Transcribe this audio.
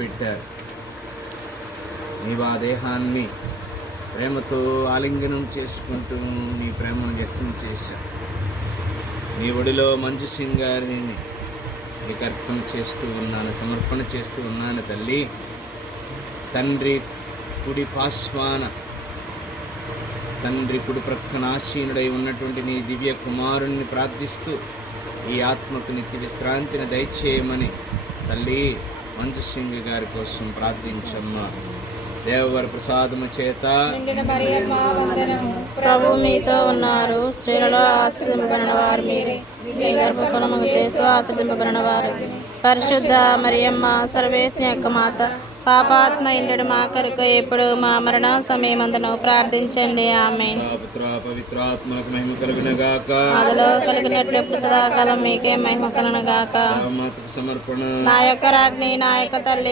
పెట్టారు. నీవు ఆ దేహాన్ని ప్రేమతో ఆలింగనం చేసుకుంటూ నీ ప్రేమను వ్యక్తం చేశావు. నీ ఒడిలో మంజు సింగ్ గారిని నీకు అర్పణ చేస్తూ ఉన్నాను, సమర్పణ చేస్తూ ఉన్నాను తల్లి. తండ్రి కుడి పార్శ్వాన, తండ్రి కుడి ప్రక్కన ఆసీనుడై ఉన్నటువంటి నీ దివ్య కుమారుణ్ణి ప్రార్థిస్తూ ఈ ఆత్మకు నిత్య విశ్రాంతిని దయచేయమని తల్లి మంజు సింగ్ గారి కోసం ప్రార్థించమ్మా. దేవవర ప్రసాదము చేత ప్రభు మీతో ఉన్నారు, స్త్రీలలో ఆశీర్వదింపబడిన వారు మీరే, మీ గర్భఫలమును చేసి ఆశీర్వదింపబడిన వారు. పరిశుద్ధ మరియమ్మ సర్వేశ్వని యొక్క మాత, పాపాత్మ ఇండడు మా కొరకు ఎప్పుడు మా మరణ సమయమందును ప్రార్థించండి. ఆమేన్. పవిత్రాత్మకు మహిమ కలుగునగాక, అదిలో కలిగినట్లు ఇప్పుడు సదాకాలం మీకే మహిమ కలుగునగాక. సమర్పణ. నా యొక్క రాజ్ఞి, నా యొక్క తల్లి